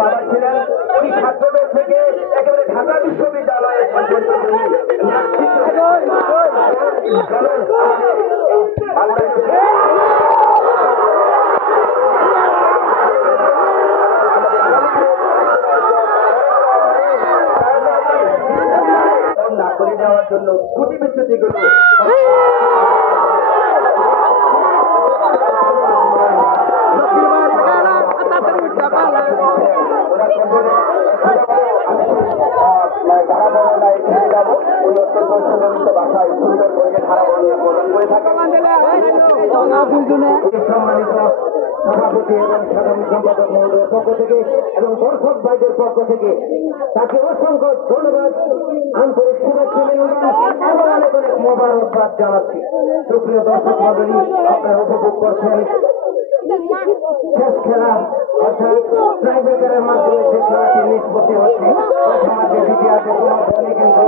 বাবা ছিলেন উনি ছাত্রদের থেকে একেবারে ঢাকা বিশ্ববিদ্যালয়ে না করে দেওয়ার জন্য কুটি বিচ্ছুতিগুলো ভাষায় সুন্দর করে ধারা বর্ণনা প্রদান করে থাকে। সম্মানিত সভাপতি এবং সাধারণ সম্পাদক মহোদয়ের পক্ষ থেকে এবং দর্শক ভাইদের পক্ষ থেকে তাকে অসংখ্য ধন্যবাদ, আন্তরিক শুভেচ্ছা এবং অনেক অনেক মোবারকবাদ জানাচ্ছি। সুপ্রিয় দর্শক মণ্ডলী, আপনারা উপভোগ করছেন শেষ খেলা অর্থাৎ ট্রাইব্রেকারের মাধ্যমে যে খেলাটি নিষ্পত্তি হচ্ছে। সমাজের ইতিহাসে কোনো দলই কিন্তু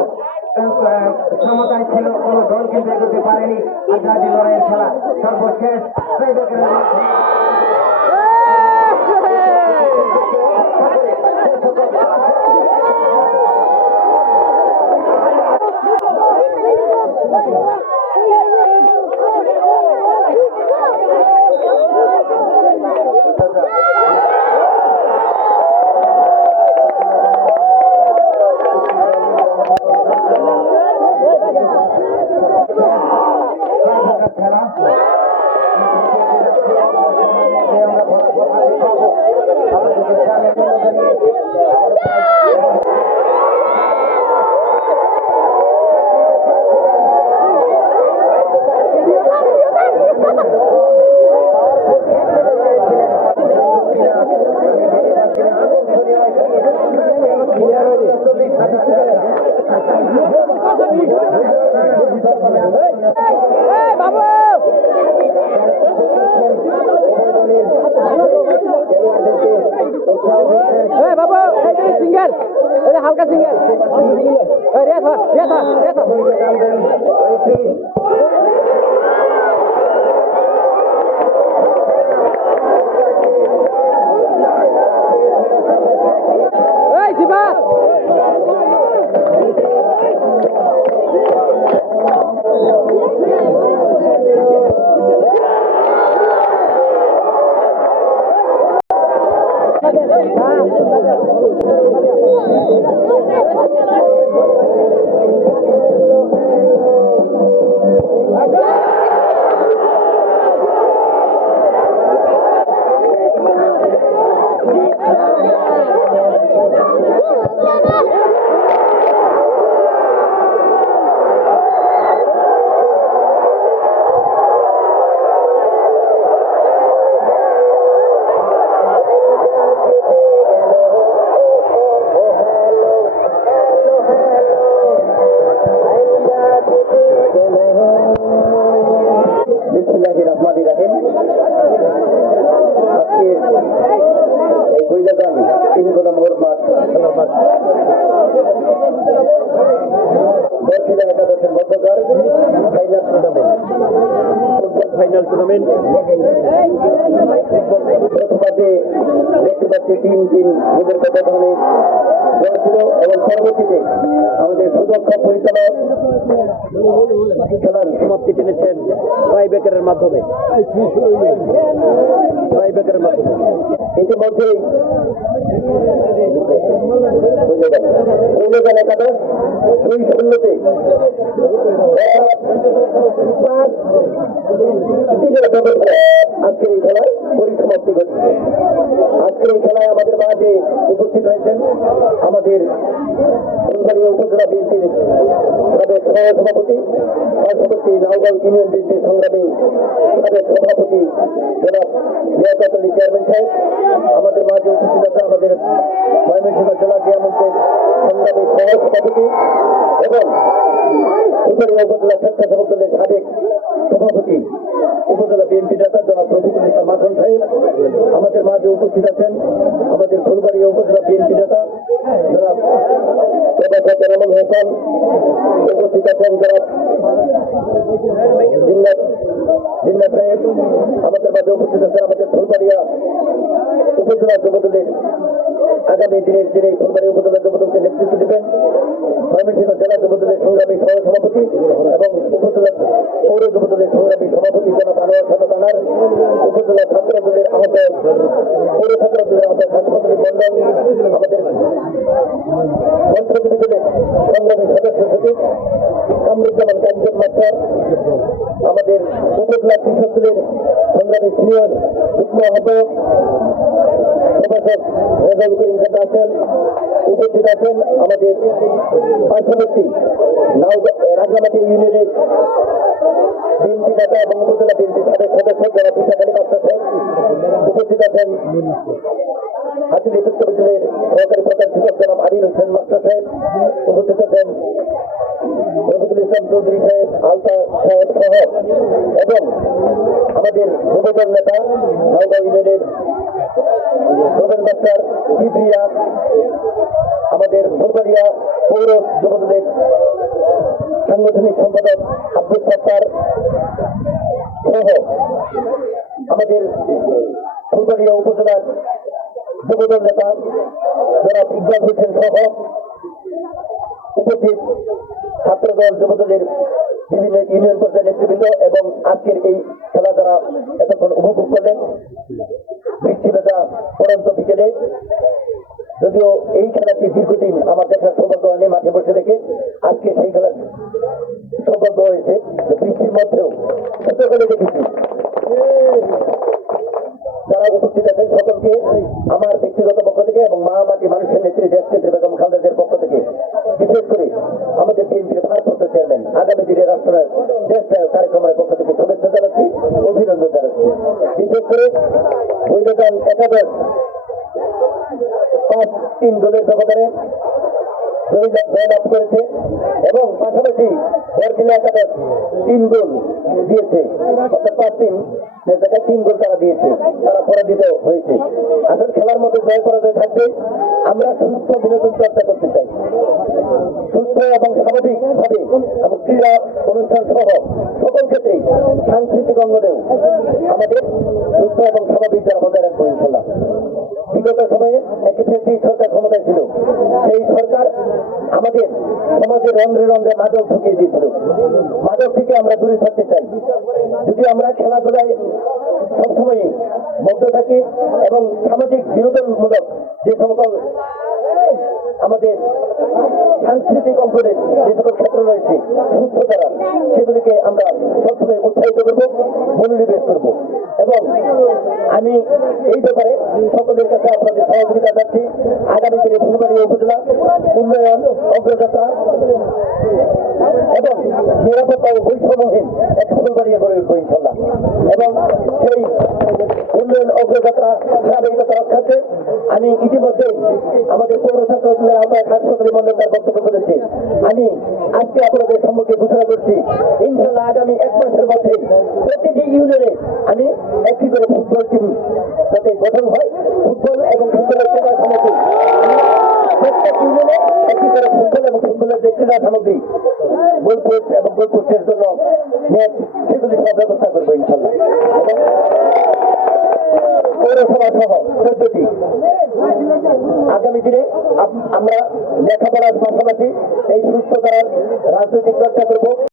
সমতায় ছিল, কোনো দল কিন্তু এগোতে পারেনি। আগ্রাজি লড়াইয়ের খেলা সর্বশেষ ট্রাইব্রেকারের মাধ্যমে সিঙ্গেল হালকা সিঙ্গেল ফাইনাল টুর্নামেন্ট দেখতে পাচ্ছি তিন ওদের কথা হয়েছিল এবং পরবর্তীতে আমাদের সুদক্ষ পরিচালক খেলার সমাপ্তি টেনেছেন ট্রাইব্রেকারের মাধ্যমে। ইতিমধ্যেই একাদশ 2-0-তে আজকের এই খেলায় পরিসমাপ্তি ঘটছে। আজকের এই খেলায় আমাদের মাঝে উপস্থিত হয়েছেন আমাদের ফুলবাড়ি উপজেলা বিএনপির সাবেক সভাপতি পার্শ্ববর্তী নাওগাঁও ইউনিয়ন বিএনপির সংগ্রামী সাবেক সভাপতি জনাব লিয়াকত আলী চেয়ারম্যান সাহেব। আমাদের মাঝে উপস্থিত আছেন আমাদের ময়মনসিংহ জেলা ক্রীড়ামন্ত্রীর সংগ্রামী সহসভাপতি এবং ফুলবাড়ি উপজেলা স্বেচ্ছাসেবক দলের সাবেক সভাপতি উপজেলা বিএনপি নেতা জনাব রফিকুল ইসলাম মাখন সাহেব। আমাদের মাঝে উপস্থিত আছেন আমাদের ফুলবাড়ি উপজেলা বিএনপি নেতা জনাব প্রফেসর জালাল হোসেন। উপস্থিত আছেন জনাব জিন্নাত সাহেব। আমাদের মাঝে উপস্থিত আছেন আমাদের ফুলবাড়িয়া উপজেলা যুবদলের আগামী দিনের যিনি ফুলবাড়ি উপজেলা যুবদলকে নেতৃত্ব দেবেন ময়মনসিংহ জেলা যুবদলের সংগ্রামী সহসভাপতি এবং উপজেলা পৌর যুবদলের সংগ্রামী সভাপতি জনাব আনোয়ার সাদাত আনার, উপজেলা ছাত্র দলের আহ্বায়ক পৌর ছাত্র দলের আহ্বায়ক হাসপাতালি মন্ডল, আমাদের মন্ত্রী দলের সংগ্রামী সদস্য সচিব কামরুজ্জামান কাঞ্চন মাস্টার, আমাদের উপজেলা কৃষক দলের সংগ্রামী সিনিয়র যুগ্ম আহ্বায়ক প্রফেসর রেজাউল করিম খান আছেন। উপস্থিত আছেন আমাদের পার্শ্ববর্তী রাজামাটি ইউনিয়নের বিএনপি নেতা এবং উপজেলা বিএনপি সাবেক সদস্য যারা পিঠাখালী মাস্টার সাহেব। উপস্থিত আছেন হাতিলি উচ্চ বিদ্যালয়ের সহকারী প্রধান শিক্ষক জনাব আমির হোসেন মাস্টার সাহেব। উপস্থিত আছেন রফিকুল ইসলাম চৌধুরী সাহেব, আলতা সাহেব সহ এবং আমাদের যুবদল নেতা নাওগাঁও ইউনিয়নের রোবেন মাস্টার, কিবরিয়া, আমাদের ফুলবাড়িয়া পৌর যুবদলের সাংগঠনিক সম্পাদক আব্দুল সত্তার সহ আমাদের ফুলবাড়িয়া উপজেলার যুবদল নেতা জনাব ইকবাল হোসেন সহ উপস্থিত ছাত্রদল যুবদলের বিভিন্ন ইউনিয়ন পর্যায়ের নেতৃবৃন্দ এবং আজকের এই খেলা যারা এতক্ষণ উপভোগ করলেন বৃষ্টি ভেজা পরন্ত বিকেলে। যদিও এই খেলাটি দীর্ঘদিন আমার দেখার সৌভাগ্য হয়নি মাঠে বসে দেখে, আজকে সেই খেলার সৌভাগ্য হয়েছে বৃষ্টির মধ্যেও ছোটবেলা দেখেছি। যারা উপস্থিত আছেন সকলকে আমার ব্যক্তিগত পক্ষ থেকে এবং মা মাটি মানুষের নেত্রী দেশ নেত্রী বেগম খালেদাদের পক্ষ থেকে, বিশেষ করে আমাদের বিএনপির ভারপ্রাপ্ত চেয়ারম্যান আগামী দিনের রাষ্ট্রনায়ক দেশ নায়ক তারেক রহমানের পক্ষ থেকে শুভেচ্ছা জানাচ্ছি, অভিনন্দন জানাচ্ছি। বিশেষ করে বৈধদান একাদশ 5-3 গোলের ব্যবধানে জয়লাভ করেছে এবং পাশাপাশি বরকিলা একাদশ 3 গোল দিয়েছে, অর্থাৎ 5-3 জায়গায় 3 গোল তারা দিয়েছে, তারা পরাজিত হয়েছে। আসলে খেলার মধ্যে জয় পরাজয় থাকবে। আমরা সুস্থ বিনোদন চর্চা করতে চাই, সুস্থ এবং স্বাভাবিকভাবে এবং ক্রীড়া অনুষ্ঠান সহ সকল ক্ষেত্রে সাংস্কৃতিক অঙ্গনেও আমাদের সুস্থ এবং স্বাভাবিক যারা বজায় রাখবো ইনশাল্লাহ। বিগত সময়ে একটি ফ্যাসিস্ট সরকার ক্ষমতায় ছিল, সেই সরকার আমাদের সমাজের রন্ধ্রে রন্ধ্রে মাদক ঢুকিয়ে দিয়েছিল। মাদক থেকে আমরা দূরে থাকতে চাই। যদি আমরা খেলাধুলায় সবসময় মগ্ন থাকি এবং সামাজিক বিনোদনমূলক যে সকল আমাদের সাংস্কৃতিক অঙ্গনের যে সকল ক্ষেত্র রয়েছে সুস্থ দ্বারা, সেগুলিকে আমরা সবসময় উৎসাহিত করবো, মনোনিবেশ করবো। এবং আমি এই ব্যাপারে সকলের কাছে আপনাদের সহযোগিতা চাচ্ছি। আগামী দিনে ফুলবাড়ি উপজেলা উন্নয়ন অগ্রযাত্রা এবং নিরাপত্তা ও বৈষম্যহীন এক ফুলবাড়িয়া গড়ে উঠবো ইনশাল্লাহ। এবং সেই উন্নয়ন অগ্রযাত্রা ধারাবাহিকতা রক্ষার্থে আমি ইতিমধ্যে আমাদের পৌর ছাত্র দলের আহ্বায়ক হাসপাতালি মন্ডল তার বক্তব্য করেছি। আমি আজকে আপনাদের সম্মুখে ঘোষণা করছি, ইনশাল্লাহ আগামী 1 মাসের মধ্যে প্রতিটি ইউনিয়নে আমি একটি করে ফুটবল টিম যাতে গঠন হয়, ফুটবল এবং ফুটবলের ক্রীড়া সামগ্রী প্রত্যেক ইউনিয়নে একটি করে ফুটবল এবং ফুটবলের যে ক্রীড়া সামগ্রী গোলপোস্ট এবং গোলপোস্টের জন্য নেট, সেগুলি সব ব্যবস্থা করবো ইনশাল্লাহ। পৌরসভা সহ 14টি। আগামী দিনে আমরা লেখাপড়ার পাশাপাশি এই সুস্থ করার রাজনৈতিক চর্চা করব।